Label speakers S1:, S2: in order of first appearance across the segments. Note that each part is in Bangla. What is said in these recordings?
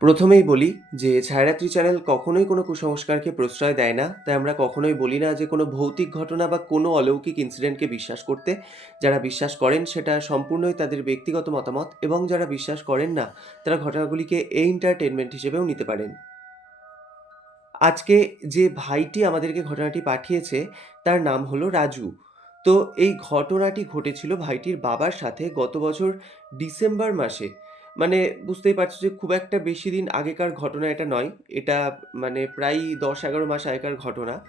S1: প্রথমেই বলি যে ছায়ারাত্রি চ্যানেল কখনোই কোনো কুসংস্কারকে প্রশ্রয় দেয় না। তাই আমরা কখনোই বলি না যে কোনো ভৌতিক ঘটনা বা কোনো অলৌকিক ইনসিডেন্টকে বিশ্বাস করতে। যারা বিশ্বাস করেন সেটা সম্পূর্ণই তাদের ব্যক্তিগত মতামত এবং যারা বিশ্বাস করেন না, তারা ঘটনাগুলিকে এন্টারটেনমেন্ট হিসেবেও নিতে পারেন। আজকে যে ভাইটি আমাদেরকে ঘটনাটি পাঠিয়েছে, তার নাম হলো রাজু। তো এই ঘটনাটি ঘটেছিল ভাইটির বাবার সাথে গত বছর ডিসেম্বর মাসে। মানে বুঝতেই পারছ যে খুব একটা বেশি দিন আগেকার ঘটনা এটা নয়। এটা মানে প্রায় দশ এগারো মাস আগেকার ঘটনা।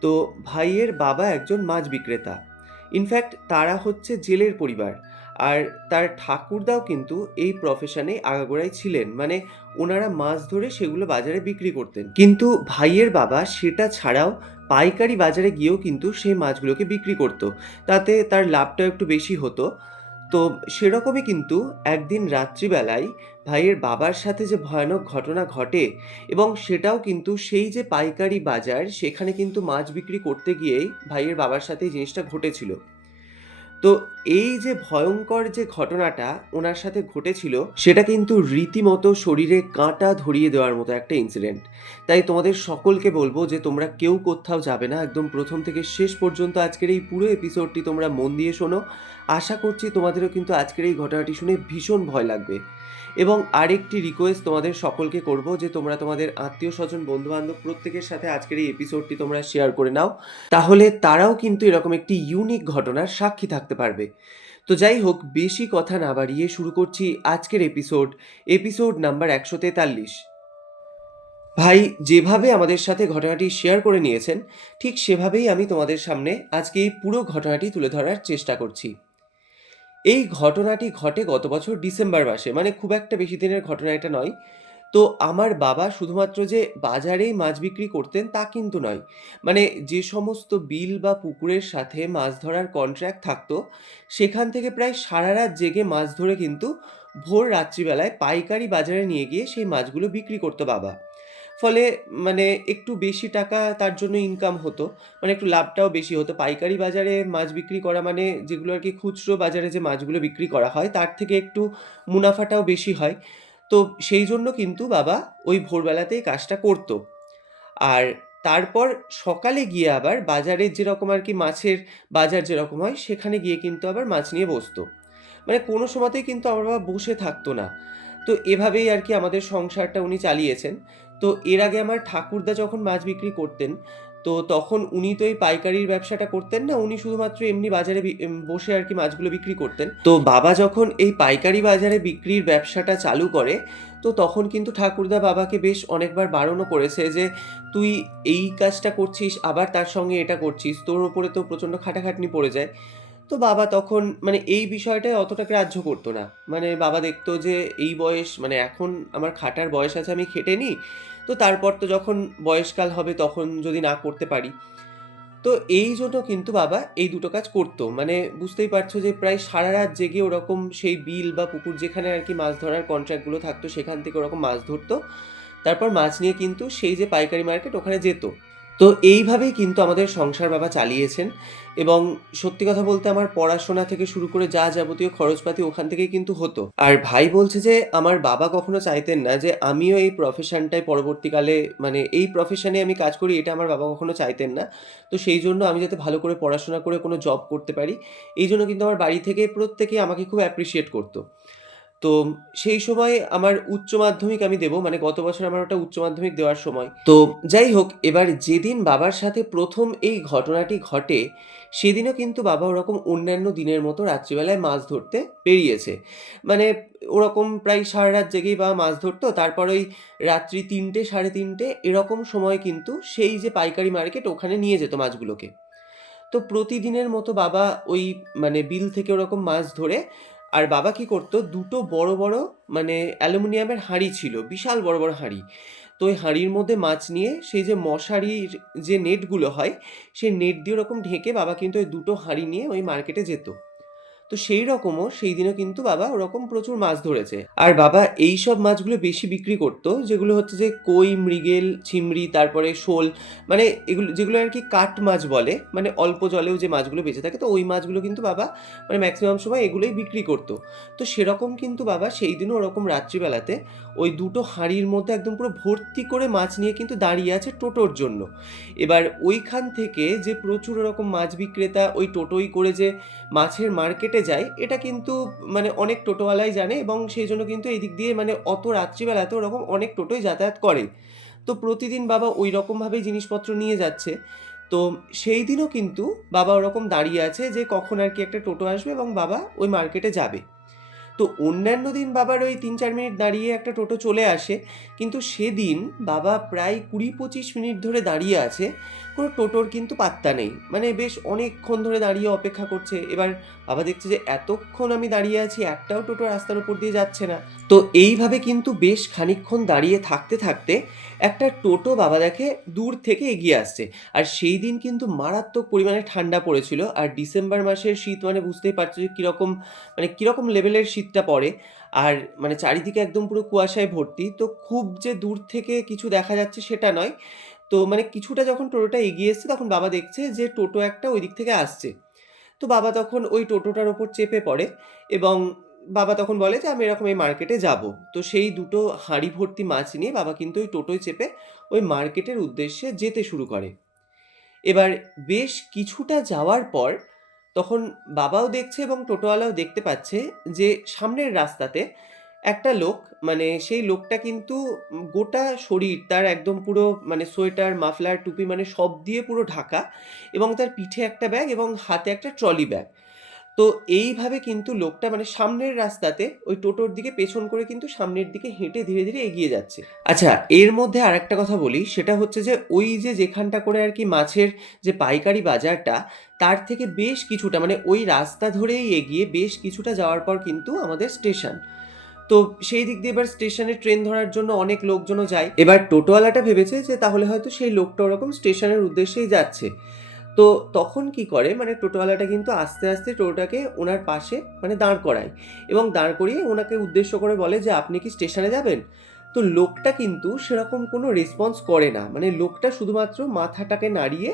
S1: তো ভাইয়ের বাবা একজন মাছ বিক্রেতা। ইনফ্যাক্ট তারা হচ্ছে জেলের পরিবার। আর তার ঠাকুরদাও কিন্তু এই প্রফেশনে আগাগোড়াই ছিলেন। মানে ওনারা মাছ ধরে সেগুলো বাজারে বিক্রি করতেন। কিন্তু ভাইয়ের বাবা সেটা ছাড়াও পাইকারি বাজারে গিয়েও কিন্তু সেই মাছগুলোকে বিক্রি করতো। তাতে তার লাভটা একটু বেশি হতো। তো সেরকমই কিন্তু একদিন রাত্রিবেলায় ভাইয়ের বাবার সাথে যে ভয়ানক ঘটনা ঘটে এবং সেটাও কিন্তু সেই যে পাইকারি বাজার, সেখানে কিন্তু মাছ বিক্রি করতে গিয়েই ভাইয়ের বাবার সাথে এই জিনিসটা ঘটেছিল। তো এই যে ভয়ঙ্কর যে ঘটনাটা ওনার সাথে ঘটেছিল, সেটা কিন্তু রীতিমতো শরীরে কাঁটা ধরিয়ে দেওয়ার মতো একটা ইনসিডেন্ট তাই তোমাদের সকলকে বলব যে তোমরা কেউ কোথাও যাবে না, একদম প্রথম থেকে শেষ পর্যন্ত আজকের এই পুরো এপিসোডটি তোমরা মন দিয়ে শোনো। আশা করছি তোমাদেরও কিন্তু আজকের এই ঘটনাটি শুনে ভীষণ ভয় লাগবে। এবং আরেকটি রিকোয়েস্ট তোমাদের সকলকে করব যে তোমরা তোমাদের আত্মীয় স্বজন বন্ধু বান্ধব প্রত্যেকের সাথে আজকের এই এপিসোডটি তোমরা শেয়ার করে নাও। তাহলে তারাও কিন্তু এরকম একটি ইউনিক ঘটনার সাক্ষী থাকতে পারবে। তো যাই হোক, বেশি কথা না বাড়িয়ে শুরু করছি আজকের এপিসোড এপিসোড নাম্বার একশো তেতাল্লিশ। ভাই, যেভাবে আমাদের সাথে ঘটনাটি শেয়ার করে নিয়েছেন, ঠিক সেভাবেই আমি তোমাদের সামনে আজকে এই পুরো ঘটনাটি তুলে ধরার চেষ্টা করছি। এই ঘটনাটি ঘটে গত বছর ডিসেম্বর মাসে। মানে খুব একটা বেশি দিনের ঘটনা এটা নয়। তো আমার বাবা শুধুমাত্র যে বাজারেই মাছ বিক্রি করতেন তা কিন্তু নয়। মানে যে সমস্ত বিল বা পুকুরের সাথে মাছ ধরার কন্ট্রাক্ট থাকতো, সেখান থেকে প্রায় সারা রাত জেগে মাছ ধরে কিন্তু ভোর রাত্রিবেলায় পাইকারি বাজারে নিয়ে গিয়ে সেই মাছগুলো বিক্রি করতো বাবা। ফলে মানে একটু বেশি টাকা তার জন্য ইনকাম হতো। মানে একটু লাভটাও বেশি হতো। পাইকারি বাজারে মাছ বিক্রি করা মানে যেগুলো আর কি খুচরো বাজারে যে মাছগুলো বিক্রি করা হয়, তার থেকে একটু মুনাফাটাও বেশি হয়। তো সেই জন্য কিন্তু বাবা ওই ভোরবেলাতেই কাজটা করতো। আর তারপর সকালে গিয়ে আবার বাজারে যেরকম আর কি মাছের বাজার যেরকম হয়, সেখানে গিয়ে কিন্তু আবার মাছ নিয়ে বসতো। মানে কোনো সময়তেই কিন্তু আমার বাবা বসে থাকতো না। তো এভাবেই আর কি আমাদের সংসারটা উনি চালিয়েছেন। তো এর আগে আমার ঠাকুরদা যখন মাছ বিক্রি করতেন, তো তখন উনি তো এই পাইকারির ব্যবসাটা করতেন না, উনি শুধুমাত্র এমনি বাজারে বসে আর কি মাছগুলো বিক্রি করতেন। তো বাবা যখন এই পাইকারি বাজারে বিক্রির ব্যবসাটা চালু করে, তো তখন কিন্তু ঠাকুরদা বাবাকে বেশ অনেকবার বারণও করেছে যে, তুই এই কাজটা করছিস, আবার তার সঙ্গে এটা করছিস, তোর ওপরে তো প্রচণ্ড খাটাখাটনি পড়ে যায়। তো বাবা তখন মানে এই বিষয়টায় অতটা গ্রাহ্য করতো না। মানে বাবা দেখতো যে এই বয়স মানে এখন আমার খাটার বয়স আছে, আমি খেটে নিই। তো তারপর তো যখন বয়সকাল হবে তখন যদি না করতে পারি। তো এই জন্য কিন্তু বাবা এই দুটো কাজ করতো। মানে বুঝতেই পারছ যে প্রায় সারা রাত জেগে ওরকম সেই বিল বা পুকুর যেখানে আর কি মাছ ধরার কন্ট্রাক্টগুলো থাকতো, সেখান থেকে ওরকম মাছ ধরতো। তারপর মাছ নিয়ে কিন্তু সেই যে পাইকারি মার্কেট ওখানে যেত। তো এইভাবেই কিন্তু আমাদের সংসার বাবা চালিয়েছেন এবং সত্যি কথা বলতে আমার পড়াশোনা থেকে শুরু করে যা যাবতীয় খরচপাতি ওখান থেকেই কিন্তু হতো। আর ভাই বলছে যে, আমার বাবা কখনো চাইতেন না যে, আমিও এই প্রফেশনটায় পরবর্তীকালে মানে এই প্রফেশনে আমি কাজ করি, এটা আমার বাবা কখনো চাইতেন না। তো সেই জন্য আমি যাতে ভালো করে পড়াশোনা করে কোনো জব করতে পারি। এই জন্য কিন্তু আমার বাড়ি থেকে প্রত্যেকেই আমাকে খুব অ্যাপ্রিসিয়েট করতো। তো সেই সময় আমার উচ্চ মাধ্যমিক আমি দেবো মানে গত বছর আমার ওটা উচ্চ মাধ্যমিক দেওয়ার সময়। তো যাই হোক, এবার যেদিন বাবার সাথে প্রথম এই ঘটনাটি ঘটে, সেদিনও কিন্তু বাবা ওরকম অন্যান্য দিনের মতো রাত্রিবেলায় মাছ ধরতে বেরিয়েছে। মানে ওরকম প্রায় সারা রাত জেগেই বাবা মাছ ধরতো, তারপর ওই রাত্রি তিনটে, সাড়ে তিনটে এরকম সময় কিন্তু সেই যে পাইকারি মার্কেট ওখানে নিয়ে যেত মাছগুলোকে। তো প্রতিদিনের মতো বাবা ওই মানে বিল থেকে ওরকম মাছ ধরে আর বাবা কি করতো? দুটো বড় বড় মানে অ্যালুমিনিয়ামের হাঁড়ি ছিল, বিশাল বড় বড় হাঁড়ি। তো ওই হাঁড়ির মধ্যে মাছ নিয়ে সেই যে মশারির যে নেটগুলো হয়, সেই নেট দিয়ে ওরকম ঢেকে বাবা কিন্তু ওই দুটো হাঁড়ি নিয়ে ওই মার্কেটে যেত। তো সেই রকমও সেই দিনও কিন্তু বাবা ওরকম প্রচুর মাছ ধরেছে। আর বাবা এই সব মাছগুলো বেশি বিক্রি করতো, যেগুলো হচ্ছে যে কই, মৃগেল চিমড়ি তারপরে শোল মানে এগুলো, যেগুলো আর কি কাঠ মাছ বলে মানে অল্প জলেও যে মাছগুলো বেঁচে থাকে, তো ওই মাছগুলো কিন্তু বাবা মানে ম্যাক্সিমাম সময় এগুলোই বিক্রি করতো। তো সেরকম কিন্তু বাবা সেই দিনও ওরকম রাত্রিবেলাতে ওই দুটো হাঁড়ির মধ্যে একদম পুরো ভর্তি করে মাছ নিয়ে কিন্তু দাঁড়িয়ে আছে টোটোর জন্য। এবার ওইখান থেকে যে প্রচুর ওরকম মাছ বিক্রেতা ওই টোটোই করে যে মাছের মার্কেটে যায়, এটা কিন্তু মানে অনেক টোটোওয়ালাই জানে এবং সেই জন্য কিন্তু এই দিক দিয়ে মানে অত রাত্রিবেলাতে ওরকম অনেক টোটোই যাতায়াত করে। তো প্রতিদিন বাবা ওই রকমভাবেই জিনিসপত্র নিয়ে যাচ্ছে। তো সেই দিনও কিন্তু বাবা ওরকম দাঁড়িয়ে আছে যে কখন আর কি একটা টোটো আসবে এবং বাবা ওই মার্কেটে যাবে। তো অন্যান্য দিন বাবার ওই তিন চার মিনিট দাঁড়িয়ে একটা টোটো চলে আসে, কিন্তু সেদিন বাবা প্রায় কুড়ি পঁচিশ মিনিট ধরে দাঁড়িয়ে আছে, কোনো টোটোর কিন্তু পাত্তা নেই। মানে বেশ অনেকক্ষণ ধরে দাঁড়িয়ে অপেক্ষা করছে। এবার বাবা দেখছে যে এতক্ষণ আমি দাঁড়িয়ে আছি, একটাও টোটো রাস্তার উপর দিয়ে যাচ্ছে না। তো এইভাবে কিন্তু বেশ খানিকক্ষণ দাঁড়িয়ে থাকতে থাকতে একটা টোটো বাবা দেখে দূর থেকে এগিয়ে আসছে। আর সেই দিন কিন্তু মারাত্মক পরিমাণে ঠান্ডা পড়েছিল আর ডিসেম্বর মাসের শীত মানে বুঝতেই পারছ যে কীরকম মানে কীরকম লেভেলের শীতটা পড়ে। আর মানে চারিদিকে একদম পুরো কুয়াশায় ভর্তি। তো খুব যে দূর থেকে কিছু দেখা যাচ্ছে সেটা নয়। তো মানে কিছুটা যখন টোটোটা এগিয়ে এসছে তখন বাবা দেখছে যে টোটো একটা ওই দিক থেকে আসছে। তো বাবা তখন ওই টোটোটার ওপর চেপে পড়ে এবং বাবা তখন বলে যে, আমি এরকম এই মার্কেটে যাব। তো সেই দুটো হাঁড়ি ভর্তি মাছ নিয়ে বাবা কিন্তু ওই টোটোয় চেপে ওই মার্কেটের উদ্দেশ্যে যেতে শুরু করে। এবার বেশ কিছুটা যাওয়ার পর তখন বাবাও দেখছে এবং টোটোওয়ালাও দেখতে পাচ্ছে যে, সামনের রাস্তাতে একটা লোক মানে সেই লোকটা কিন্তু গোটা শরীর, তার একদম পুরো মানে সোয়েটার, মাফলার, টুপি মানে সব দিয়ে পুরো ঢাকা এবং তার পিঠে একটা ব্যাগ এবং হাতে একটা ট্রলি ব্যাগ। তো এইভাবে কিন্তু লোকটা মানে সামনের রাস্তাতে ওই টোটোর দিকে পেছন করে কিন্তু সামনের দিকে হেঁটে ধীরে ধীরে এগিয়ে যাচ্ছে। আচ্ছা এর মধ্যে আর একটা কথা বলি, সেটা হচ্ছে যে ওই যে যেখানটা করে আর কি মাছের যে পাইকারি বাজারটা, তার থেকে বেশ কিছুটা মানে ওই রাস্তা ধরেই এগিয়ে বেশ কিছুটা যাওয়ার পর কিন্তু আমাদের স্টেশন। তো সেই দিক দিয়ে এবার স্টেশনে ট্রেন ধরার জন্য অনেক লোকজনও যায়। এবার টোটোওয়ালাটা ভেবেছে যে তাহলে হয়তো সেই লোকটা ওরকম স্টেশনের উদ্দেশ্যেই যাচ্ছে। তো তখন কি করে মানে টোটোওয়ালাটা কিন্তু আস্তে আস্তে টোটোটাকে ওনার পাশে মানে দাঁড় করায় এবং দাঁড় করিয়ে ওনাকে উদ্দেশ্য করে বলে যে, আপনি কি স্টেশনে যাবেন? তো লোকটা কিন্তু সেরকম কোনো রেসপন্স করে না। মানে লোকটা শুধুমাত্র মাথাটাকে নাড়িয়ে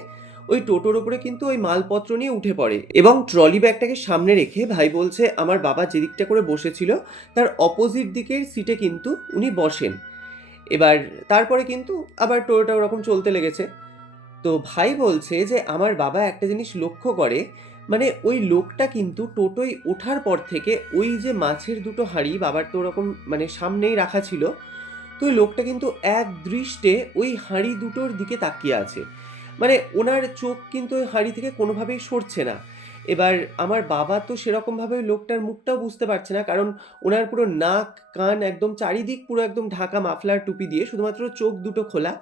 S1: ওই টোটোর উপরে কিন্তু ওই মালপত্র নিয়ে উঠে পড়ে এবং ট্রলি ব্যাগটাকে সামনে রেখে ভাই বলছে, আমার বাবা যেদিকটা করে বসেছিল, তার অপোজিট দিকের সিটে কিন্তু উনি বসেন। এবার তারপরে কিন্তু আবার টোটোটা ওরকম চলতে লেগেছে। তো ভাই বলছে যে, আমার বাবা একটা জিনিস লক্ষ্য করে মানে ওই লোকটা কিন্তু টোটোয় ওঠার পর থেকে ওই যে মাছের দুটো হাঁড়ি বাবার তো ওরকম মানে সামনেই রাখা ছিল, তো ওই লোকটা কিন্তু এক দৃষ্টে ওই হাঁড়ি দুটোর দিকে তাকিয়ে আছে। মানে ওনার চোখ কিন্তু ওই হাঁড়ি থেকে কোনোভাবেই সরছে না। এবার আমার বাবা তো সেরকমভাবে লোকটার মুখটাও বুঝতে পারছে না, কারণ ওনার পুরো নাক, কান একদম চারিদিক পুরো একদম ঢাকা মাফলার টুপি দিয়ে শুধুমাত্র চোখ দুটো খোলা।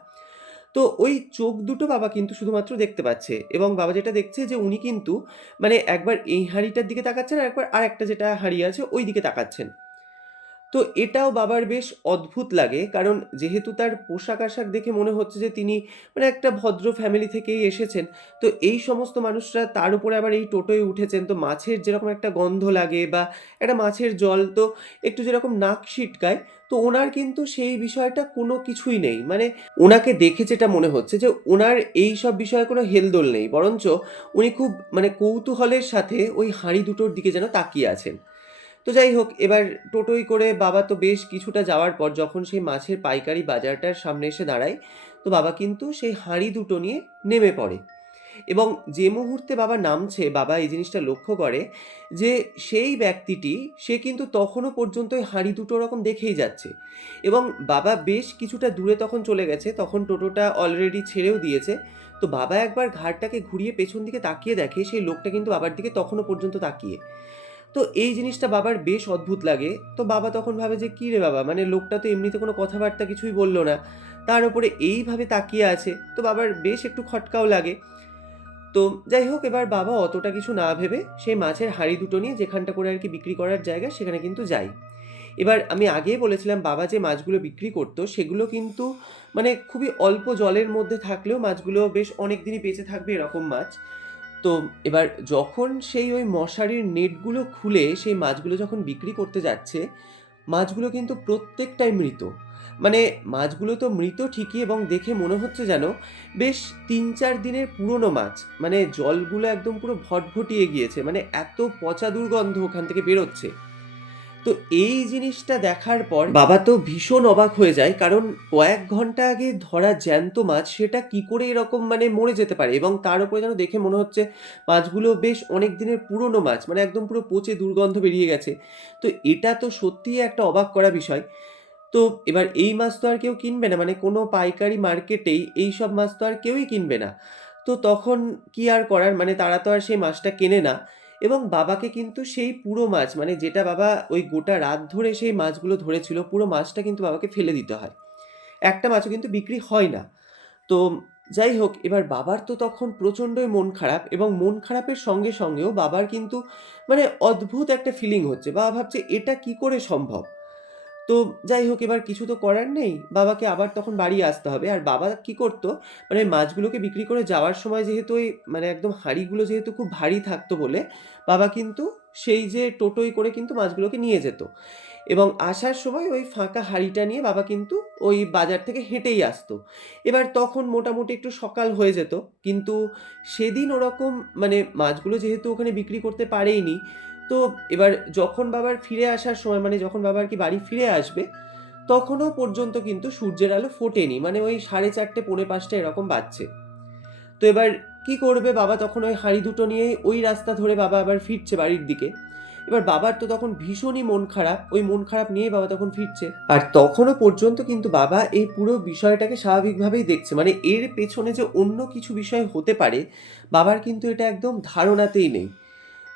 S1: তো ওই চোখ দুটো বাবা কিন্তু শুধুমাত্র দেখতে পাচ্ছে এবং বাবা যেটা দেখছে যে উনি কিন্তু মানে একবার এই হাঁড়িটার দিকে তাকাচ্ছেন আর একবার আর একটা যেটা হাঁড়ি আছে ওই দিকে তাকাচ্ছেন। তো এটাও বাবার বেশ অদ্ভুত লাগে। কারণ যেহেতু তার পোশাক আশাক দেখে মনে হচ্ছে যে তিনি মানে একটা ভদ্র ফ্যামিলি থেকেই এসেছেন, তো এই সমস্ত মানুষরা তার উপরে আবার এই টোটোয় উঠেছেন। তো মাছের যেরকম একটা গন্ধ লাগে বা একটা মাছের জল, তো একটু যেরকম নাক ছিটকায়, তো ওনার কিন্তু সেই বিষয়টা কোনো কিছুই নেই। মানে ওনাকে দেখে যেটা মনে হচ্ছে যে ওনার এই সব বিষয়ে কোনো হেলদোল নেই। বরঞ্চ উনি খুব মানে কৌতূহলের সাথে ওই হাঁড়ি দুটোর দিকে যেন তাকিয়ে আছেন। তো যাই হোক, এবার টোটোই করে বাবা তো বেশ কিছুটা যাওয়ার পর যখন সেই মাছের পাইকারি বাজারটার সামনে এসে দাঁড়ায়, তো বাবা কিন্তু সেই হাঁড়ি দুটো নিয়ে নেমে পড়ে। এবং যে মুহূর্তে বাবা নামছে, বাবা এই জিনিসটা লক্ষ্য করে যে সেই ব্যক্তিটি, সে কিন্তু তখনও পর্যন্ত ওই হাঁড়ি দুটো রকম দেখেই যাচ্ছে। এবং বাবা বেশ কিছুটা দূরে তখন চলে গেছে, তখন টোটোটা অলরেডি ছেড়েও দিয়েছে। তো বাবা একবার ঘাড়টাকে ঘুরিয়ে পেছন দিকে তাকিয়ে দেখে, সেই লোকটা কিন্তু বাবার দিকে তখনও পর্যন্ত তাকিয়ে। তো এই জিনিসটা বাবার বেশ অদ্ভুত লাগে। তো বাবা তখন ভাবে যে, কী রে বাবা? মানে লোকটা তো এমনিতে কোনো কথাবার্তা কিছুই বলল না। তার উপরে এইভাবে তাকিয়ে আছে। তো বাবার বেশ একটু খটকাও লাগে। তো যাই হোক, এবার বাবা অতটা কিছু না ভেবে সেই মাছের হাঁড়ি দুটো নিয়ে যেখানটা করে আর কি বিক্রি করার জায়গা, সেখানে কিন্তু যাই এবার আমি আগেই বলেছিলাম, বাবা যে মাছগুলো বিক্রি করতো, সেগুলো কিন্তু মানে খুবই অল্প জলের মধ্যে থাকলেও মাছগুলো বেশ অনেক দিনই বেঁচে থাকবে এরকম মাছ। তো এবার যখন সেই ওই মশারির নেটগুলো খুলে সেই মাছগুলো যখন বিক্রি করতে যাচ্ছে, মাছগুলো কিন্তু প্রত্যেকটাই মৃত। মানে মাছগুলো তো মৃত ঠিকই এবং দেখে মনে হচ্ছে যেন বেশ ৩-৪ দিনের পুরনো মাছ। মানে জলগুলো একদম পুরো ভটভটিয়ে গিয়েছে। মানে এত পচা দুর্গন্ধ ওখান থেকে বেরোচ্ছে। তো এই জিনিসটা দেখার পর বাবা তো ভীষণ অবাক হয়ে যায়। কারণ কয়েক ঘণ্টা আগে ধরা জ্যান্ত মাছ সেটা কি করে এরকম মানে মরে যেতে পারে এবং তার উপরে যেন দেখে মনে হচ্ছে মাছগুলো বেশ অনেক দিনের পুরনো মাছ। মানে একদম পুরো পচে দুর্গন্ধ বেরিয়ে গেছে। তো এটা তো সত্যিই একটা অবাক করা বিষয়। তো এবার এই মাছ তো আর কেউ কিনবে না। মানে কোনো পাইকারি মার্কেটেই এই সব মাছ তো আর কেউই কিনবে না। তো তখন কি আর করার? মানে তারা তো আর সেই মাছটা কেনে না এবং বাবাকে কিন্তু সেই পুরো মাছ মানে যেটা বাবা ওই গোটা রাত ধরে সেই মাছগুলো ধরেছিল, পুরো মাছটা কিন্তু বাবাকে ফেলে দিতে হয়। একটা মাছও কিন্তু বিক্রি হয় না। তো যাই হোক এবার বাবার তো তখন প্রচণ্ডই মন খারাপ এবং মন খারাপের সঙ্গে, সঙ্গেও বাবার কিন্তু মানে অদ্ভুত একটা ফিলিং হচ্ছে। বাবা ভাবছে এটা কি করে সম্ভব? তো যাই হোক এবার কিছু তো করার নেই। বাবাকে আবার তখন বাড়ি আসতে হবে। আর বাবা কি করতো, মানে মাছগুলোকে বিক্রি করে যাওয়ার সময় যেহেতু ওই মানে একদম হাঁড়িগুলো যেহেতু খুব ভারী থাকতো বলে, বাবা কিন্তু সেই যে টোটোয় করে কিন্তু মাছগুলোকে নিয়ে যেত। এবং আসার সময় ওই ফাঁকা হাঁড়িটা নিয়ে বাবা কিন্তু ওই বাজার থেকে হেঁটেই আসতো। এবার তখন মোটামুটি একটু সকাল হয়ে যেত। কিন্তু সেদিন ওরকম মানে মাছগুলো যেহেতু ওখানে বিক্রি করতে পারেইনি, তো এবার যখন বাবার ফিরে আসার সময় মানে যখন বাবা আরকি বাড়ি ফিরে আসবে, তখনও পর্যন্ত কিন্তু সূর্যের আলো ফোটেনি। মানে ওই 4:30 পৌনে পাঁচটা এরকম বাজছে। তো এবার কি করবে বাবা তখন ওই হাঁড়ি দুটো নিয়ে ওই রাস্তা ধরে বাবা আবার ফিরছে বাড়ির দিকে। এবার বাবার তো তখন ভীষণই মন খারাপ। ওই মন খারাপ নিয়েই বাবা তখন ফিরছে। আর তখনও পর্যন্ত কিন্তু বাবা এই পুরো বিষয়টাকে স্বাভাবিকভাবেই দেখছে। মানে এর পেছনে যে অন্য কিছু বিষয় হতে পারে, বাবার কিন্তু এটা একদম ধারণাতেই নেই।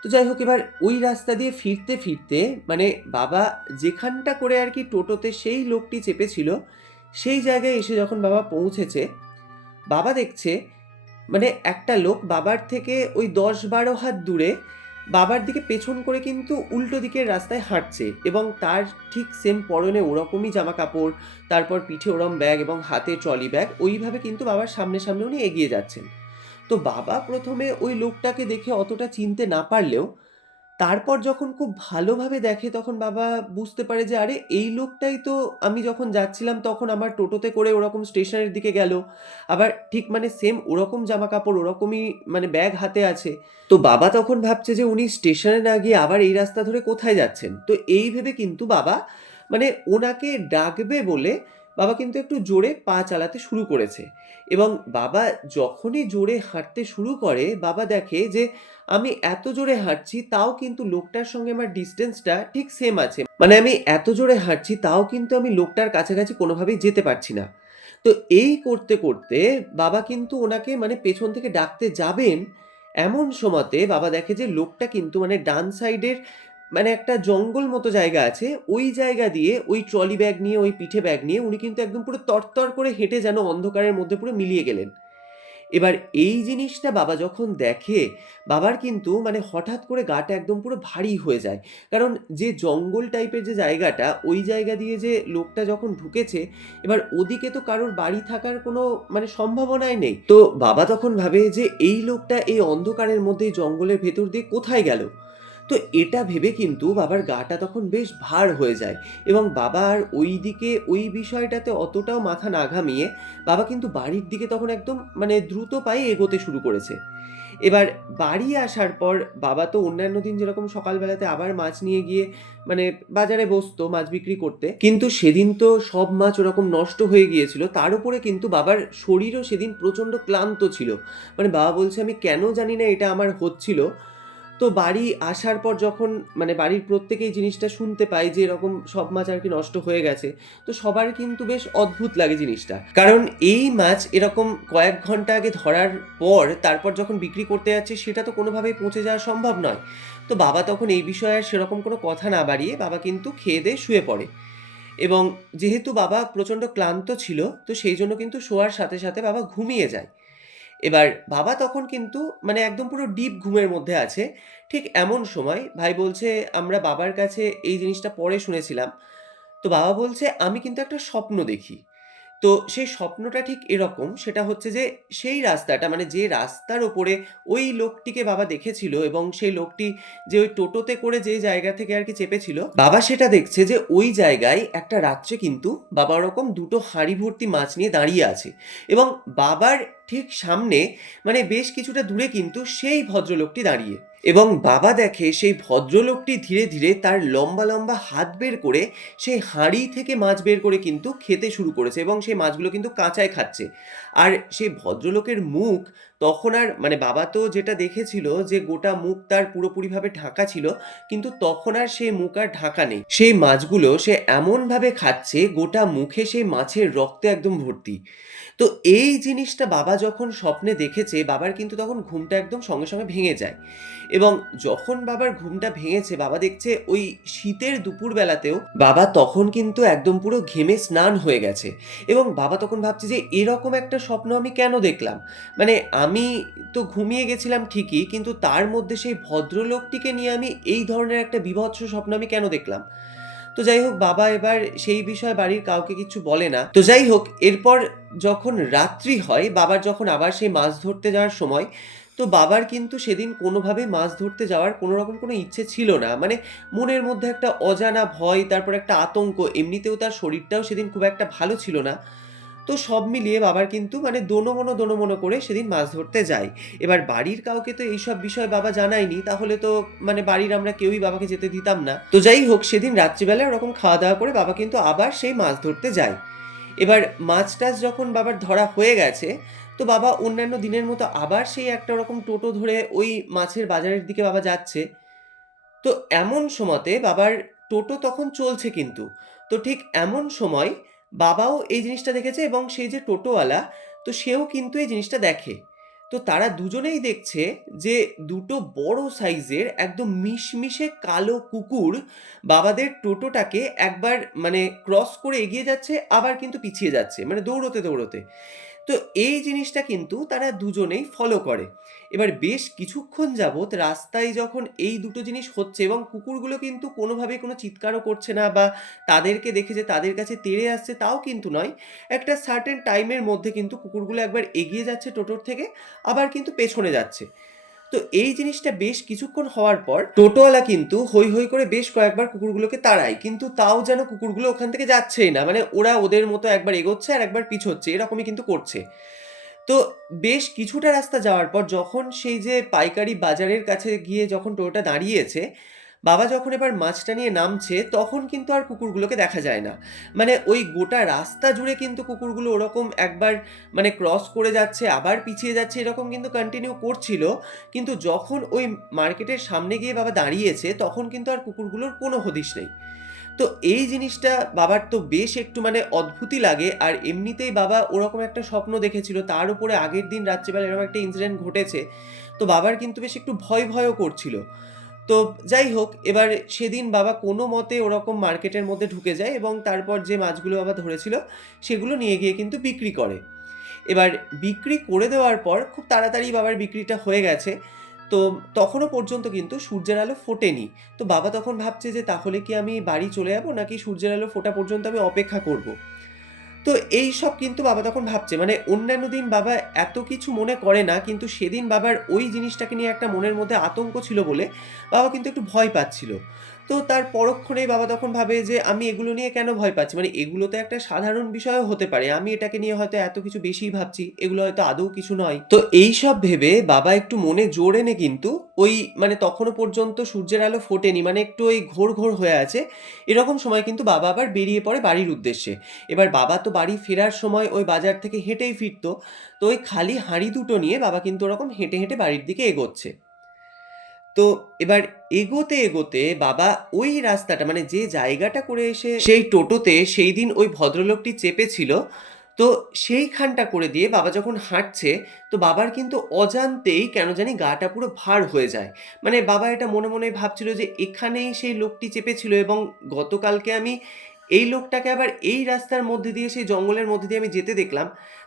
S1: তো যাই হোক এবার ওই রাস্তা দিয়ে ফিরতে, ফিরতে মানে বাবা যেখানটা করে আর কি টোটোতে সেই লোকটি চেপেছিল, সেই জায়গায় এসে যখন বাবা পৌঁছেছে, বাবা দেখছে মানে একটা লোক বাবার থেকে ওই দশ বারো হাত দূরে বাবার দিকে পেছন করে কিন্তু উল্টো দিকের রাস্তায় হাঁটছে এবং তার ঠিক সেম পরনে ওরকমই জামা কাপড় তারপর পিঠে ওরম ব্যাগ এবং হাতে ট্রলি ব্যাগ। ওইভাবে কিন্তু বাবার সামনে, সামনে উনি এগিয়ে যাচ্ছেন। তো বাবা প্রথমে ওই লোকটাকে দেখে অতটা চিনতে না পারলেও, তারপর যখন খুব ভালোভাবে দেখে তখন বাবা বুঝতে পারে যে আরে এই লোকটাই তো আমি যখন যাচ্ছিলাম তখন আমার টোটোতে করে ওরকম স্টেশনের দিকে গেল। আবার ঠিক মানে সেম ওরকম জামাকাপড়, ওরকমই মানে ব্যাগ হাতে আছে। তো বাবা তখন ভাবছে যে উনি স্টেশনে না গিয়ে আবার এই রাস্তা ধরে কোথায় যাচ্ছেন? তো এই ভেবে কিন্তু বাবা মানে ওনাকে ডাকবে বলে বাবা কিন্তু একটু জোরে পা চালাতে শুরু করেছে। এবং বাবা যখনই জোরে হাঁটতে শুরু করে, বাবা দেখে যে আমি এত জোরে হাঁটছি তাও কিন্তু লোকটার সঙ্গে আমার ডিস্টেন্সটা ঠিক সেম আছে। মানে আমি এত জোরে হাঁটছি তাও কিন্তু আমি লোকটার কাছাকাছি কোনোভাবেই যেতে পারছি না। তো এই করতে, করতে বাবা কিন্তু ওনাকে মানে পেছন থেকে ডাকতে যাবেন, এমন সময়তে বাবা দেখে যে লোকটা কিন্তু মানে ডান সাইডের মানে একটা জঙ্গল মতো জায়গা আছে, ওই জায়গা দিয়ে ওই ট্রলি ব্যাগ নিয়ে, ওই পিঠে ব্যাগ নিয়ে উনি কিন্তু একদম পুরো তরতর করে হেঁটে যেন অন্ধকারের মধ্যে পুরো মিলিয়ে গেলেন। এবার এই জিনিসটা বাবা যখন দেখে, বাবার কিন্তু মানে হঠাৎ করে গাটা একদম পুরো ভারী হয়ে যায়। কারণ যে জঙ্গল টাইপের যে জায়গাটা, ওই জায়গা দিয়ে যে লোকটা যখন ঢুকেছে, এবার ওদিকে তো কারোর বাড়ি থাকার কোনো মানে সম্ভাবনাই নেই। তো বাবা তখন ভাবে যে এই লোকটা এই অন্ধকারের মধ্যে জঙ্গলের ভেতর দিয়ে কোথায় গেল? তো এটা ভেবে কিন্তু বাবার গাটা তখন বেশ ভার হয়ে যায় এবং বাবা আর ওইদিকে ওই বিষয়টাতে অতটাও মাথা না ঘামিয়ে বাবা কিন্তু বাড়ির দিকে তখন একদম মানে দ্রুত পায়ে এগোতে শুরু করেছে। এবার বাড়ি আসার পর বাবা তো অন্যান্য দিন যেরকম সকালবেলাতে আবার মাছ নিয়ে গিয়ে মানে বাজারে বসতো মাছ বিক্রি করতে। কিন্তু সেদিন তো সব মাছ ওরকম নষ্ট হয়ে গিয়েছিল। তার উপরে কিন্তু বাবার শরীরও সেদিন প্রচণ্ড ক্লান্ত ছিল। মানে বাবা বলছে, আমি কেন জানি না এটা আমার হচ্ছিল। তো বাড়ি আসার পর যখন মানে বাড়ির প্রত্যেকেই জিনিসটা শুনতে পায় যে এরকম সব মাছ আর কি নষ্ট হয়ে গেছে। তো সবার কিন্তু বেশ অদ্ভুত লাগে জিনিসটা। কারণ এই মাছ এরকম কয়েক ঘণ্টা আগে ধরার পর তারপর যখন বিক্রি করতে যাচ্ছে সেটা তো কোনোভাবেই পচে যাওয়া সম্ভব নয়। তো বাবা তখন এই বিষয়ে আর সেরকম কোনো কথা না বাড়িয়ে বাবা কিন্তু খেয়ে-দেয়ে শুয়ে পড়ে। এবং যেহেতু বাবা প্রচণ্ড ক্লান্ত ছিল, তো সেই জন্য কিন্তু শোয়ার সাথে, সাথে বাবা ঘুমিয়ে যায়। এবার বাবা তখন কিন্তু মানে একদম পুরো ডিপ ঘুমের মধ্যে আছে। ঠিক এমন সময় ভাই বলছে, "আমরা বাবার কাছে এই জিনিসটা পরে শুনেছিলাম।" তো বাবা বলছে, "আমি কিন্তু একটা স্বপ্ন দেখি।" তো সেই স্বপ্নটা ঠিক এরকম, সেটা হচ্ছে যে সেই রাস্তাটা মানে যে রাস্তার ওপরে ওই লোকটিকে বাবা দেখেছিল এবং সেই লোকটি যে ওই টোটোতে করে যে জায়গা থেকে আর কি চেপেছিল, বাবা সেটা দেখছে যে ওই জায়গায় একটা রাত্রে কিন্তু বাবা ওরকম দুটো হাঁড়ি ভর্তি মাছ নিয়ে দাঁড়িয়ে আছে এবং বাবার ঠিক সামনে মানে বেশ কিছুটা দূরে কিন্তু সেই ভদ্রলোকটি দাঁড়িয়ে। এবং বাবা দেখে সেই ভদ্রলোকটি ধীরে, ধীরে তার লম্বা, লম্বা হাত বের করে সেই হাঁড়ি থেকে মাছ বের করে কিন্তু খেতে শুরু করেছে এবং সেই মাছগুলো কিন্তু কাঁচায় খাচ্ছে। আর সেই ভদ্রলোকের মুখ তখন আর মানে বাবা তো যেটা দেখেছিল যে গোটা মুখ তার পুরোপুরিভাবে ঢাকা ছিল, কিন্তু তখন আর সেই মুখ আর ঢাকা নেই। সেই মাছগুলো সে এমনভাবে খাচ্ছে গোটা মুখে সেই মাছের রক্তে একদম ভর্তি। তো এই জিনিসটা বাবা যখন স্বপ্নে দেখেছে, বাবার কিন্তু তখন ঘুমটা একদম সঙ্গে, সঙ্গে ভেঙে যায় এবং যখন বাবার ঘুমটা ভেঙেছে, বাবা দেখছে ওই শীতের দুপুরবেলাতেও বাবা তখন কিন্তু একদম পুরো ঘেমে স্নান হয়ে গেছে এবং বাবা তখন ভাবছে যে এরকম একটা স্বপ্ন আমি কেন দেখলাম? মানে আমি তো ঘুমিয়ে গেছিলাম ঠিকই, কিন্তু তার মধ্যে সেই ভদ্রলোকটিকে নিয়ে আমি এই ধরনের একটা বীভৎস স্বপ্ন আমি কেন দেখলাম? তো যাই হোক বাবা এবার সেই বিষয়ে বাড়ির কাউকে কিছু বলে না। তো যাই হোক এরপর যখন রাত্রি হয়, বাবার যখন আবার সেই মাছ ধরতে যাওয়ার সময়, তো বাবার কিন্তু সেদিন কোনোভাবে মাছ ধরতে যাওয়ার কোনো রকম কোনো ইচ্ছে ছিল না। মানে মনের মধ্যে একটা অজানা ভয়, তারপর একটা আতঙ্ক, এমনিতেও তার শরীরটাও সেদিন খুব একটা ভালো ছিল না। তো সব মিলিয়ে বাবার কিন্তু মানে দোনো-মোনো, দোনো-মোনো করে সেদিন মাছ ধরতে যায়। এবার বাড়ির কাউকে তো এইসব বিষয় বাবা জানায়নি, তাহলে তো মানে বাড়ির আমরা কেউই বাবাকে যেতে দিতাম না। তো যাই হোক সেদিন রাত্রিবেলা ওরকম খাওয়া-দাওয়া করে বাবা কিন্তু আবার সেই মাছ ধরতে যায়। এবার মাছ-টাছ যখন বাবার ধরা হয়ে গেছে, তো বাবা অন্যান্য দিনের মতো আবার সেই একটা ওরকম টোটো ধরে ওই মাছের বাজারের দিকে বাবা যাচ্ছে। তো এমন সময়তে বাবার টোটো তখন চলছে কিন্তু। তো ঠিক এমন সময় বাবাও এই জিনিসটা দেখেছে এবং সেই যে টোটোওয়ালা, তো সেও কিন্তু এই জিনিসটা দেখে। তো তারা দুজনেই দেখছে যে দুটো বড় সাইজের একদম মিশমিশে কালো কুকুর বাবাদের টোটোটাকে একবার মানে ক্রস করে এগিয়ে যাচ্ছে, আবার কিন্তু পিছিয়ে যাচ্ছে। মানে দৌড়তে, দৌড়তে। তো এই জিনিসটা কিন্তু তারা দুজনেই ফলো করে। এবার বেশ কিছুক্ষণ যাবৎ রাস্তায় যখন এই দুটো জিনিস হচ্ছে এবং কুকুরগুলো কিন্তু কোনোভাবেই কোনো চিৎকারও করছে না বা তাদেরকে দেখে যে তাদের কাছে তেড়ে আসছে তাও কিন্তু নয়। একটা সার্টেন টাইমের মধ্যে কিন্তু কুকুরগুলো একবার এগিয়ে যাচ্ছে টোটোর থেকে, আবার কিন্তু পেছনে যাচ্ছে। তো এই জিনিসটা বেশ কিছুক্ষণ হওয়ার পর টোটোওয়ালা কিন্তু হই হই করে বেশ কয়েকবার কুকুরগুলোকে তাড়ায়। কিন্তু তাও যেন কুকুরগুলো ওখান থেকে যাচ্ছেই না। মানে ওরা ওদের মতো একবার এগোচ্ছে আর একবার পিছোচ্ছে। এরকমই কিন্তু করছে। তো বেশ কিছুটা রাস্তা যাওয়ার পর যখন সেই যে পাইকারি বাজারের কাছে গিয়ে যখন টোটোটা দাঁড়িয়েছে, বাবা যখন এবার মাছটা নিয়ে নামছে, তখন কিন্তু আর কুকুরগুলোকে দেখা যায় না। মানে ওই গোটা রাস্তা জুড়ে কিন্তু কুকুরগুলো ওরকম একবার মানে ক্রস করে যাচ্ছে, আবার পিছিয়ে যাচ্ছে এরকম কিন্তু কন্টিনিউ করছিল। কিন্তু যখন ওই মার্কেটের সামনে গিয়ে বাবা দাঁড়িয়েছে, তখন কিন্তু আর কুকুরগুলোর কোনো হদিস নেই। তো এই জিনিসটা বাবার তো বেশ একটু মানে অদ্ভুতই লাগে। আর এমনিতেই বাবা ওরকম একটা স্বপ্ন দেখেছিল। তার উপরে আগের দিন রাত্রিবেলা এরকম একটা ইনসিডেন্ট ঘটেছে। তো বাবার কিন্তু বেশ একটু ভয়, ভয়ও করছিল। তো যাই হোক এবার সেদিন বাবা কোনো মতে ওরকম মার্কেটের মধ্যে ঢুকে যায় এবং তারপর যে মাছগুলো বাবা ধরেছিল, সেগুলো নিয়ে গিয়ে কিন্তু বিক্রি করে। এবার বিক্রি করে দেওয়ার পর খুব তাড়াতাড়ি বাবার বিক্রিটা হয়ে গেছে। তো তখনও পর্যন্ত কিন্তু সূর্যের আলো ফোটেনি। তো বাবা তখন ভাবছে যে তাহলে কি আমি বাড়ি চলে যাব নাকি সূর্যের আলো ফোটা পর্যন্ত আমি অপেক্ষা করব? তো এই সব কিন্তু বাবা তখন ভাবছে। মানে অন্যান্য দিন বাবা এত কিছু মনে করে না। কিন্তু সেদিন বাবার ওই জিনিসটাকে নিয়ে একটা মনের মধ্যে আতঙ্ক ছিল বলে বাবা কিন্তু একটু ভয় পাচ্ছিল। তো তার পরক্ষণেই বাবা তখন ভাবে যে আমি এগুলো নিয়ে কেন ভয় পাচ্ছি? মানে এগুলো তো একটা সাধারণ বিষয়ও হতে পারে। আমি এটাকে নিয়ে হয়তো এত কিছু বেশিই ভাবছি। এগুলো হয়তো আদৌ কিছু নয়। তো এই সব ভেবে বাবা একটু মনে জোর এনে কিন্তু ওই মানে তখনও পর্যন্ত সূর্যের আলো ফোটেনি। মানে একটু ওই ঘোর, ঘোর হয়ে আছে। এরকম সময় কিন্তু বাবা আবার বেরিয়ে পড়ে বাড়ির উদ্দেশ্যে। এবার বাবা তো বাড়ি ফেরার সময় ওই বাজার থেকে হেঁটেই ফিরত। তো ওই খালি হাঁড়ি দুটো নিয়ে বাবা কিন্তু ওরকম হেঁটে, হেঁটে বাড়ির দিকে এগোচ্ছে। তো এবার এগোতে, এগোতে বাবা ওই রাস্তাটা মানে যে জায়গাটা করে এসে সেই টোটোতে সেই দিন ওই ভদ্রলোকটি চেপেছিল, তো সেইখানটা করে দিয়ে বাবা যখন হাঁটছে, তো বাবার কিন্তু অজান্তেই কেন জানি গাটা পুরো ভার হয়ে যায়। মানে বাবা এটা মনে, মনে ভাবছিল যে এখানেই সেই লোকটি চেপেছিল এবং গতকালকে আমি এই লোকটাকে আবার এই রাস্তার মধ্যে দিয়ে সেই জঙ্গলের মধ্যে দিয়ে আমি যেতে দেখলাম।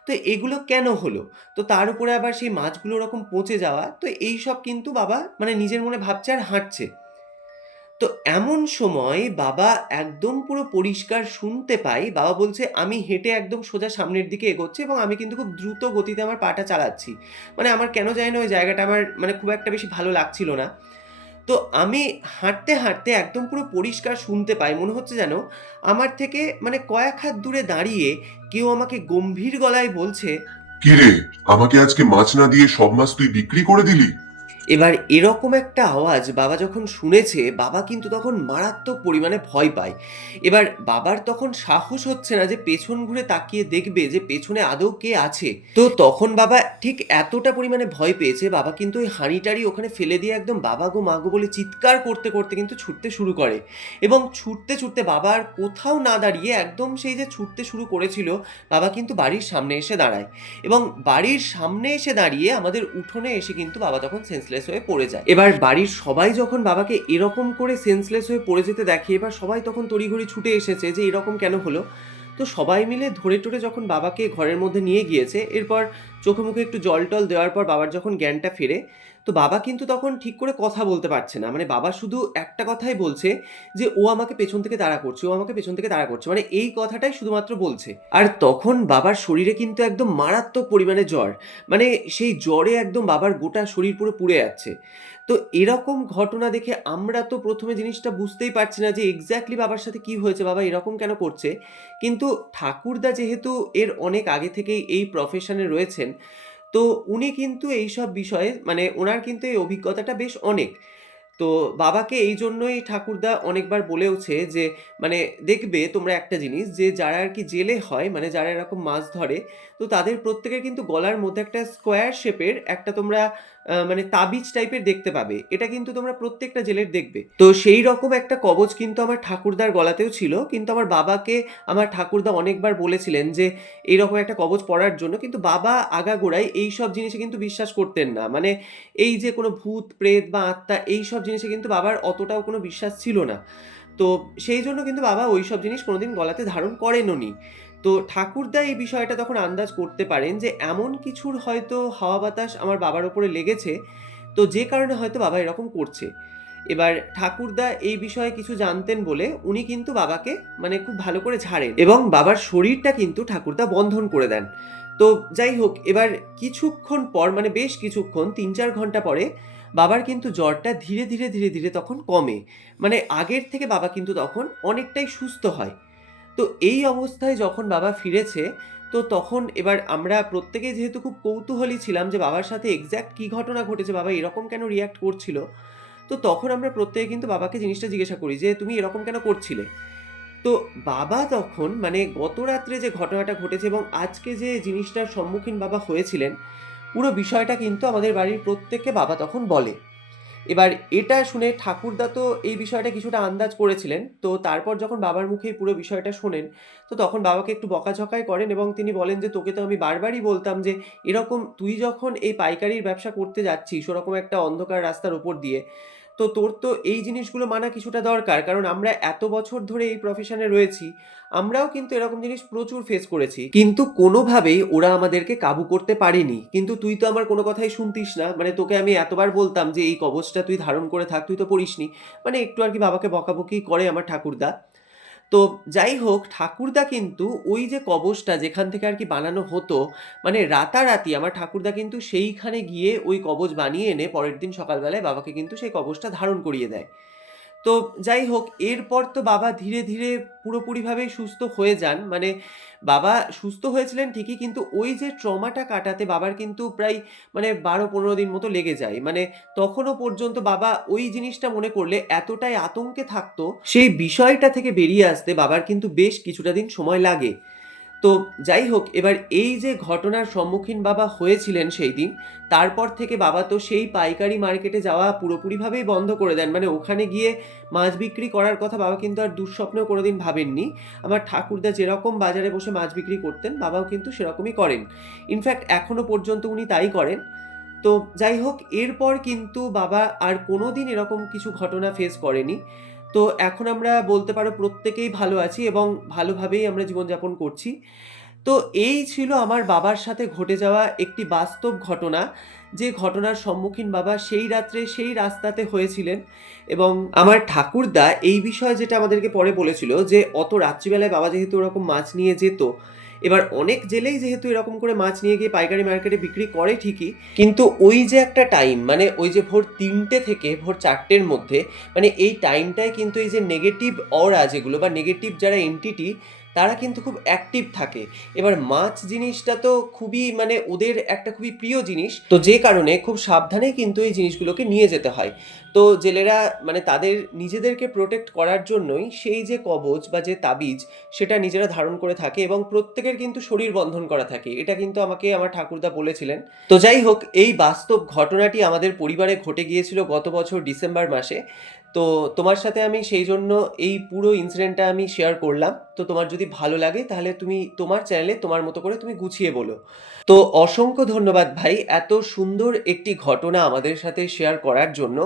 S1: তো এগুলো কেন হলো? তো তার উপরে আবার সেই মাছগুলো ওরকম পচে যাওয়া। তো এই সব কিন্তু বাবা মানে নিজের মনে ভাবছে আর হাঁটছে। তো এমন সময় বাবা একদম পুরো পরিষ্কার শুনতে পাই, বাবা বলছে, "আমি হেঁটে একদম সোজা সামনের দিকে এগোচ্ছি এবং আমি কিন্তু খুব দ্রুত গতিতে আমার পাটা চালাচ্ছি।" মানে আমার কেন জানি না ওই জায়গাটা আমার মানে খুব একটা বেশি ভালো লাগছিল না। তো আমি হাঁটতে, হাঁটতে একদম পুরো পরিষ্কার শুনতে পাই। মনে হচ্ছে যেন আমার থেকে মানে কয়েক হাত দূরে দাঁড়িয়ে কেউ আমাকে গম্ভীর গলায় বলছে
S2: কিরে আমাকে আজকে মাছ না দিয়ে সব মাছ তুই বিক্রি করে দিলি
S1: এবার এরকম একটা আওয়াজ বাবা যখন শুনেছে, বাবা কিন্তু তখন মারাত্মক পরিমাণে ভয় পায়। এবার বাবার তখন সাহস হচ্ছে না যে পেছন ঘুরে তাকিয়ে দেখবে যে পেছনে আদৌ কে আছে। তো তখন বাবা ঠিক এতটা পরিমাণে ভয় পেয়েছে, বাবা কিন্তু ওই হাঁড়িটারি ওখানে ফেলে দিয়ে একদম বাবা গো, মা গো বলে চিৎকার করতে করতে কিন্তু ছুটতে শুরু করে। এবং ছুটতে ছুটতে বাবা আর কোথাও না দাঁড়িয়ে একদম সেই যে ছুটতে শুরু করেছিল, বাবা কিন্তু বাড়ির সামনে এসে দাঁড়ায়। এবং বাড়ির সামনে এসে দাঁড়িয়ে আমাদের উঠোনে এসে কিন্তু বাবা তখন সেন্সলেস হয়ে পড়ে যায়। এবার বাড়ির সবাই যখন বাবাকে এরকম করে সেন্সলেস হয়ে পড়ে যেতে দেখে, এবার সবাই তখন তড়িঘড়ি ছুটে এসেছে যে এরকম কেন হলো? তো সবাই মিলে ধরে টরে যখন বাবাকে ঘরের মধ্যে নিয়ে গিয়েছে, এরপর চোখে মুখে একটু জল টল দেওয়ার পর বাবার যখন জ্ঞানটা ফেরে তো বাবা কিন্তু তখন ঠিক করে কথা বলতে পারছে না। মানে বাবা শুধু একটা কথাই বলছে যে, ও আমাকে পেছন থেকে তাড়া করছে, ও আমাকে পেছন থেকে তাড়া করছে। মানে এই কথাটাই শুধুমাত্র বলছে। আর তখন বাবার শরীরে কিন্তু একদম মারাত্মক পরিমাণে জ্বর। মানে সেই জ্বরে একদম বাবার গোটা শরীর পুরো পুড়ে যাচ্ছে। তো এরকম ঘটনা দেখে আমরা তো প্রথমে জিনিসটা বুঝতেই পারছি না যে, এক্স্যাক্টলি বাবার সাথে কি হয়েছে? বাবা এরকম কেন করছে? কিন্তু ঠাকুরদা যেহেতু এর অনেক আগে থেকেই এই প্রফেশনে রয়েছেন তো উনি কিন্তু এইসব বিষয়ে মানে ওনার কিন্তু এই অভিজ্ঞতাটা বেশ অনেক। তো বাবাকে এই জন্যই ঠাকুরদা অনেকবার বলেওছে যে মানে দেখবে তোমরা একটা জিনিস যে, যারা আর কি জেলে হয় মানে যারা এরকম মাছ ধরে, তো তাদের প্রত্যেকের কিন্তু গলার মধ্যে একটা স্কোয়ার শেপের একটা তোমরা মানে তাবিজ টাইপের দেখতে পাবে। এটা কিন্তু তোমরা প্রত্যেকটা জেলের দেখবে। তো সেই রকম একটা কবচ কিন্তু আমার ঠাকুরদার গলাতেও ছিল। কিন্তু আমার বাবাকে আমার ঠাকুরদা অনেকবার বলেছিলেন যে, এইরকম একটা কবচ পড়ার জন্য। কিন্তু বাবা আগাগোড়াই এই সব জিনিসে কিন্তু বিশ্বাস করতেন না। মানে এই যে কোনো ভূত, প্রেত বা আত্মা এই সব জিনিসে কিন্তু বাবার অতটাও কোনো বিশ্বাস ছিল না। তো সেই জন্য কিন্তু বাবা ওই সব জিনিস কোনোদিন গলাতে ধারণ করেনও নি তো ঠাকুরদা এই বিষয়টা তখন আন্দাজ করতে পারেন যে এমন কিছুর হয়তো হাওয়া বাতাস আমার বাবার ওপরে লেগেছে, তো যে কারণে হয়তো বাবা এরকম করছে। এবার ঠাকুরদা এই বিষয়ে কিছু জানতেন বলে উনি কিন্তু বাবাকে মানে খুব ভালো করে ঝাড়েন এবং বাবার শরীরটা কিন্তু ঠাকুরদা বন্ধন করে দেন। তো যাই হোক, এবার কিছুক্ষণ পর মানে বেশ কিছুক্ষণ তিন চার ঘণ্টা পরে বাবার কিন্তু জ্বরটা ধীরে ধীরে ধীরে ধীরে তখন কমে। মানে আগের থেকে বাবা কিন্তু তখন অনেকটাই সুস্থ হয়। তো এই অবস্থায় যখন বাবা ফিরেছে, তো তখন এবার আমরা প্রত্যেকেই যেহেতু খুব কৌতূহলী ছিলাম যে বাবার সাথে এক্স্যাক্ট কী ঘটনা ঘটেছে, বাবা এরকম কেন রিয়্যাক্ট করছিল, তো তখন আমরা প্রত্যেকে কিন্তু বাবাকে জিনিসটা জিজ্ঞাসা করি যে, তুমি এরকম কেন করছিলে? তো বাবা তখন মানে গত রাত্রে যে ঘটনাটা ঘটেছে এবং আজকে যে জিনিসটার সম্মুখীন বাবা হয়েছিলেন, পুরো বিষয়টা কিন্তু আমাদের বাড়ির প্রত্যেককে বাবা তখন বলে। এবার এটা শুনে ঠাকুরদা তো এই বিষয়টা কিছুটা আন্দাজ করেছিলেন। তো তারপর যখন বাবার মুখে পুরো বিষয়টা শোনেন, তো তখন বাবাকে একটু বকাঝকাই করেন এবং তিনি বলেন যে, তোকে তো আমি বারবারই বলতাম যে, এরকম তুই যখন এই পাইকারির ব্যবসা করতে যাচ্ছিস, ওরকম একটা অন্ধকার রাস্তার উপর দিয়ে তো তোর তো এই জিনিসগুলো মানা কিছুটা দরকার। কারণ আমরা এত বছর ধরে এই প্রফেশনে রয়েছি, আমরাও কিন্তু এরকম জিনিস প্রচুর ফেস করেছি। কিন্তু কোনোভাবেই ওরা আমাদেরকে কাবু করতে পারেনি। কিন্তু তুই তো আমার কোনো কথাই শুনতিস না। মানে তোকে আমি এতবার বলতাম যে, এই কবচটা তুই ধারণ করে থাক, তুই তো পড়িসনি। মানে একটু আর কি বাবাকে বকাবকি করে আমার ঠাকুরদা। তো যাই হোক, ঠাকুরদা কিন্তু ওই যে কবচটা যেখান থেকে আর কি বানানো হতো মানে রাতারাতি আমার ঠাকুরদা কিন্তু সেইখানে গিয়ে ওই কবচ বানিয়ে এনে পরের দিন সকালবেলায় বাবাকে কিন্তু সেই কবচটা ধারণ করিয়ে দেয়। তো যাই হোক, এরপর তো বাবা ধীরে ধীরে পুরোপুরিভাবেই সুস্থ হয়ে যান। মানে বাবা সুস্থ হয়েছিলেন ঠিকই, কিন্তু ওই যে ট্রমাটা কাটাতে বাবার কিন্তু প্রায় মানে বারো পনেরো দিন মতো লেগে যায়। মানে তখনও পর্যন্ত বাবা ওই জিনিসটা মনে করলে এতটাই আতঙ্কে থাকতো, সেই বিষয়টা থেকে বেরিয়ে আসতে বাবার কিন্তু বেশ কিছুটা দিন সময় লাগে। তো যাই হোক, এবার এই যে ঘটনার সম্মুখীন বাবা হয়েছিলেন সেই দিন, তারপর থেকে বাবা তো সেই পাইকারি মার্কেটে যাওয়া পুরোপুরিভাবেই বন্ধ করে দেন। মানে ওখানে গিয়ে মাছ বিক্রি করার কথা বাবা কিন্তু আর দুঃস্বপ্নেও কোনোদিন ভাবেননি। আমার ঠাকুরদা যেরকম বাজারে বসে মাছ বিক্রি করতেন, বাবাও কিন্তু সেরকমই করেন। ইনফ্যাক্ট এখনও পর্যন্ত উনি তাই করেন। তো যাই হোক, এরপর কিন্তু বাবা আর কোনো দিন এরকম কিছু ঘটনা ফেস করেনি। তো এখন আমরা বলতে পারো প্রত্যেকেই ভালো আছি এবং ভালোভাবেই আমরা জীবনযাপন করছি। তো এই ছিল আমার বাবার সাথে ঘটে যাওয়া একটি বাস্তব ঘটনা, যে ঘটনার সম্মুখীন বাবা সেই রাত্রে সেই রাস্তাতে হয়েছিলেন এবং আমার ঠাকুরদা এই বিষয়ে যেটা আমাদেরকে পরে বলেছিল যে, অত রাত্রিবেলায় বাবা যেহেতু ওরকম মাছ নিয়ে যেত এবার অনেক জেলেই যেহেতু এরকম করে মাছ নিয়ে গিয়ে পাইকারি মার্কেটে বিক্রি করে ঠিকই, কিন্তু ওই যে একটা টাইম মানে ওই যে ভোর তিনটে থেকে ভোর চারটের মধ্যে মানে এই টাইমটায় কিন্তু এই যে নেগেটিভ অরা যেগুলো বা নেগেটিভ যারা এন্টিটি তারা কিন্তু খুব অ্যাক্টিভ থাকে। এবার মাছ জিনিসটা তো খুবই মানে ওদের একটা খুবই প্রিয় জিনিস। তো যে কারণে খুব সাবধানে কিন্তু এই জিনিসগুলোকে নিয়ে যেতে হয়। তো জেলেরা মানে তাদের নিজেদেরকে প্রোটেক্ট করার জন্যই সেই যে কবচ বা যে তাবিজ, সেটা নিজেরা ধারণ করে থাকে এবং প্রত্যেকের কিন্তু শরীর বন্ধন করা থাকে। এটা কিন্তু আমাকে আমার ঠাকুরদা বলেছিলেন। তো যাই হোক, এই বাস্তব ঘটনাটি আমাদের পরিবারে ঘটে গিয়েছিল গত বছর ডিসেম্বর মাসে। তো তোমার সাথে আমি সেই জন্য এই পুরো ইনসিডেন্টটা আমি শেয়ার করলাম। তো তোমার যদি ভালো লাগে, তাহলে তুমি তোমার চ্যানেলে তোমার মতো করে তুমি গুছিয়ে বলো। তো অসংখ্য ধন্যবাদ ভাই এত সুন্দর একটি ঘটনা আমাদের সাথে শেয়ার করার জন্য।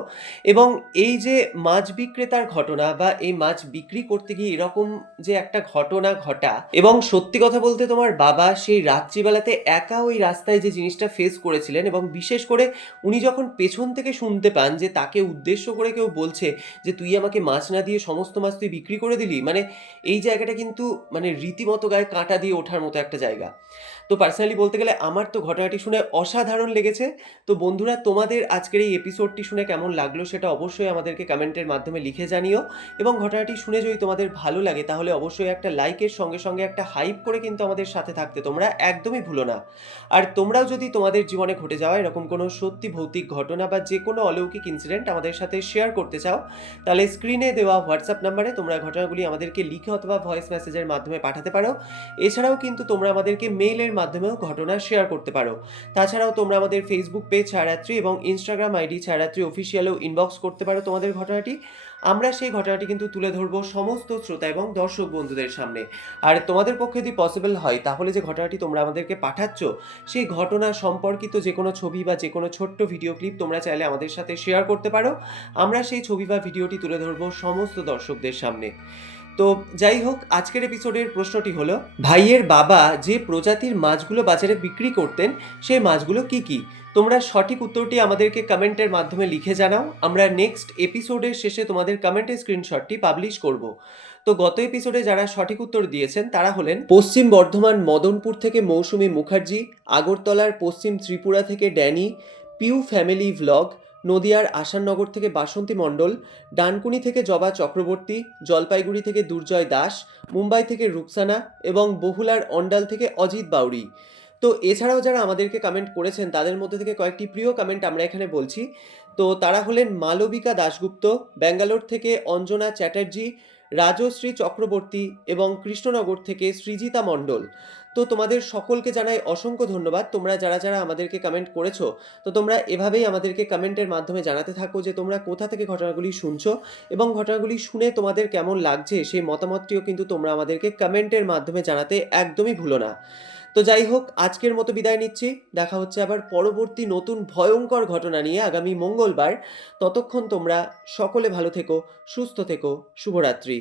S1: এবং এই যে মাছ বিক্রেতার ঘটনা বা এই মাছ বিক্রি করতে গিয়ে এরকম যে একটা ঘটনা ঘটা, এবং সত্যি কথা বলতে তোমার বাবা সেই রাত্রিবেলাতে একা ওই রাস্তায় যে জিনিসটা ফেস করেছিলেন, এবং বিশেষ করে উনি যখন পেছন থেকে শুনতে পান যে তাকে উদ্দেশ্য করে কেউ বলছে যে, তুই আমাকে মাছ না দিয়ে সমস্ত মাছ তুই বিক্রি করে দিলি? মানে এই জায়গাটা কিন্তু মানে রীতিমতো গায়ে কাঁটা দিয়ে ওঠার মতো একটা জায়গা। তো পার্সোনালি বলতে গেলে আমার তো ঘটনাটি শুনে অসাধারণ লেগেছে। তো বন্ধুরা, তোমাদের আজকের এই এপিসোডটি শুনে কেমন লাগল সেটা অবশ্যই আমাদেরকে কমেন্টের মাধ্যমে লিখে জানিও। এবং ঘটনাটি শুনে যদি তোমাদের ভালো লাগে, তাহলে অবশ্যই একটা লাইকের সঙ্গে সঙ্গে একটা হাইপ করে কিন্তু আমাদের সাথে থাকতে তোমরা একদমই ভুলো না। আর তোমরাও যদি তোমাদের জীবনে ঘটে যাওয়া এরকম কোনো সত্যি ভৌতিক ঘটনা বা যে কোনো অলৌকিক ইনসিডেন্ট আমাদের সাথে শেয়ার করতে চাও, তাহলে স্ক্রিনে দেওয়া হোয়াটসঅ্যাপ নাম্বারে তোমরা ঘটনাগুলি আমাদেরকে লিখে অথবা ভয়েস মেসেজের মাধ্যমে পাঠাতে পারো। এছাড়াও কিন্তু তোমরা আমাদেরকে মেইলের মাধ্যমেও ঘটনা শেয়ার করতে পারো। তাছাড়াও তোমরা আমাদের ফেসবুক পেজ ছায়ারাত্রি এবং ইনস্টাগ্রাম আইডি ছায়ারাত্রি অফিসিয়ালেও ইনবক্স করতে পারো তোমাদের ঘটনাটি। আমরা সেই ঘটনাটি কিন্তু তুলে ধরবো সমস্ত শ্রোতা এবং দর্শক বন্ধুদের সামনে। আর তোমাদের পক্ষে যদি পসিবল হয়, তাহলে যে ঘটনাটি তোমরা আমাদেরকে পাঠাচ্ছ, সেই ঘটনা সম্পর্কিত যে কোনো ছবি বা যে কোনো ছোট্ট ভিডিও ক্লিপ তোমরা চাইলে আমাদের সাথে শেয়ার করতে পারো। আমরা সেই ছবি বা ভিডিওটি তুলে ধরবো সমস্ত দর্শকদের সামনে। তো যাই হোক, আজকের এপিসোডের প্রশ্নটি হলো, ভাইয়ের বাবা যে প্রজাতির মাছগুলো বাজারে বিক্রি করতেন, সেই মাছগুলো কি কি? তোমরা সঠিক উত্তরটি আমাদেরকে কমেন্টের মাধ্যমে লিখে জানাও। আমরা নেক্সট এপিসোডের শেষে তোমাদের কমেন্টের স্ক্রিনশটটি পাবলিশ করব। তো গত এপিসোডে যারা সঠিক উত্তর দিয়েছেন, তারা হলেন পশ্চিম বর্ধমান মদনপুর থেকে মৌসুমী মুখার্জি, আগরতলার পশ্চিম ত্রিপুরা থেকে ড্যানি, পিউ ফ্যামিলি ভ্লগ নদিয়ার আসাননগর থেকে বাসন্তী মণ্ডল, ডানকুনি থেকে জবা চক্রবর্তী, জলপাইগুড়ি থেকে দুর্জয় দাস, মুম্বাই থেকে রুকসানা এবং বহুলার অন্ডাল থেকে অজিত বাউরি তো এছাড়াও যারা আমাদেরকে কমেন্ট করেছেন, তাদের মধ্যে থেকে কয়েকটি প্রিয় কমেন্ট আমরা এখানে বলছি। তো তারা হলেন মালবিকা দাশগুপ্ত, ব্যাঙ্গালোর থেকে অঞ্জনা চ্যাটার্জি, রাজশ্রী চক্রবর্তী এবং কৃষ্ণনগর থেকে সৃজিতা মণ্ডল। তো তোমাদের সকলকে জানাই অসংখ্য ধন্যবাদ। তোমরা যারা যারা আমাদেরকে কমেন্ট করেছ, তো তোমরা এভাবেই আমাদেরকে কমেন্টের মাধ্যমে জানাতে থাকো যে তোমরা কোথা থেকে ঘটনাগুলি শুনছো এবং ঘটনাগুলি শুনে তোমাদের কেমন লাগছে সেই মতামতটিও কিন্তু তোমরা আমাদেরকে কমেন্টের মাধ্যমে জানাতে একদমই ভুলো না। তো যাই হোক, আজকের মতো বিদায় নিচ্ছি। দেখা হচ্ছে আবার পরবর্তী নতুন ভয়ঙ্কর ঘটনা নিয়ে আগামী মঙ্গলবার। ততক্ষণ তোমরা সকলে ভালো থেকো, সুস্থ থেকো, শুভরাত্রি।